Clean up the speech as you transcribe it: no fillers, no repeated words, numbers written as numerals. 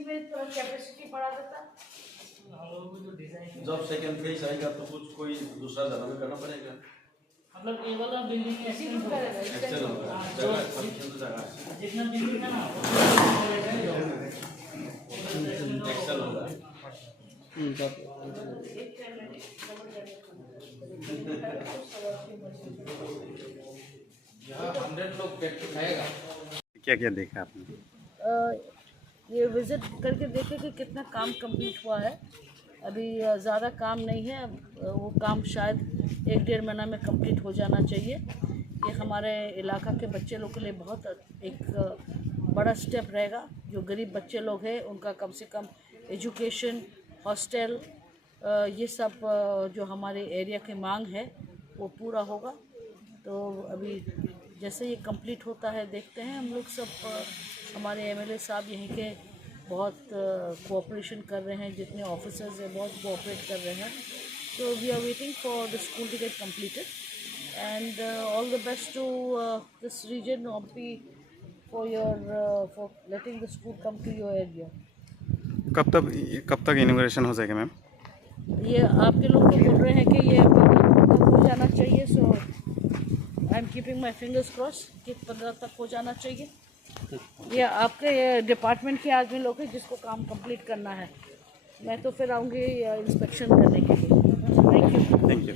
इसी में थोड़ा कैपेसिटी बढ़ा देता। जब सेकंड फेज आएगा तो कुछ कोई दूसरा जगह में करना पड़ेगा। मतलब ये वाला बिल्डिंग एक्सटेंड करेगा, एक्सटेंड होगा, जगह सफिशिएंट जगह जितना बिल्डिंग है ना एक्सटेंड होगा। यहाँ 100 लोग बैठ के खाएगा। क्या क्या देखा आपने? ये विज़िट करके देखे कि कितना काम कंप्लीट हुआ है। अभी ज़्यादा काम नहीं है, वो काम शायद 1-1.5 महीना में कंप्लीट हो जाना चाहिए। ये हमारे इलाका के बच्चे लोग के लिए बहुत एक बड़ा स्टेप रहेगा। जो गरीब बच्चे लोग हैं उनका कम से कम एजुकेशन, हॉस्टल, ये सब जो हमारे एरिया की मांग है वो पूरा होगा। तो अभी जैसे ये कंप्लीट होता है देखते हैं। हम लोग सब हमारे एमएलए साहब यहीं के बहुत कोऑपरेशन कर रहे हैं, जितने ऑफिसर्स हैं बहुत कोऑपरेट कर रहे हैं। So we are waiting for the school to get completed and all the best to this region MP for letting the school come to your area. कब तक इनॉग्रेशन हो जाएगा मैम? ये आपके लोग तो बोल रहे हैं कि ये 15 तक हो जाना चाहिए। So I am keeping my fingers cross कि 15 तक हो जाना चाहिए। ये आपके डिपार्टमेंट के आदमी लोग हैं जिसको काम कंप्लीट करना है। मैं तो फिर आऊँगी इंस्पेक्शन करने के लिए। Thank you.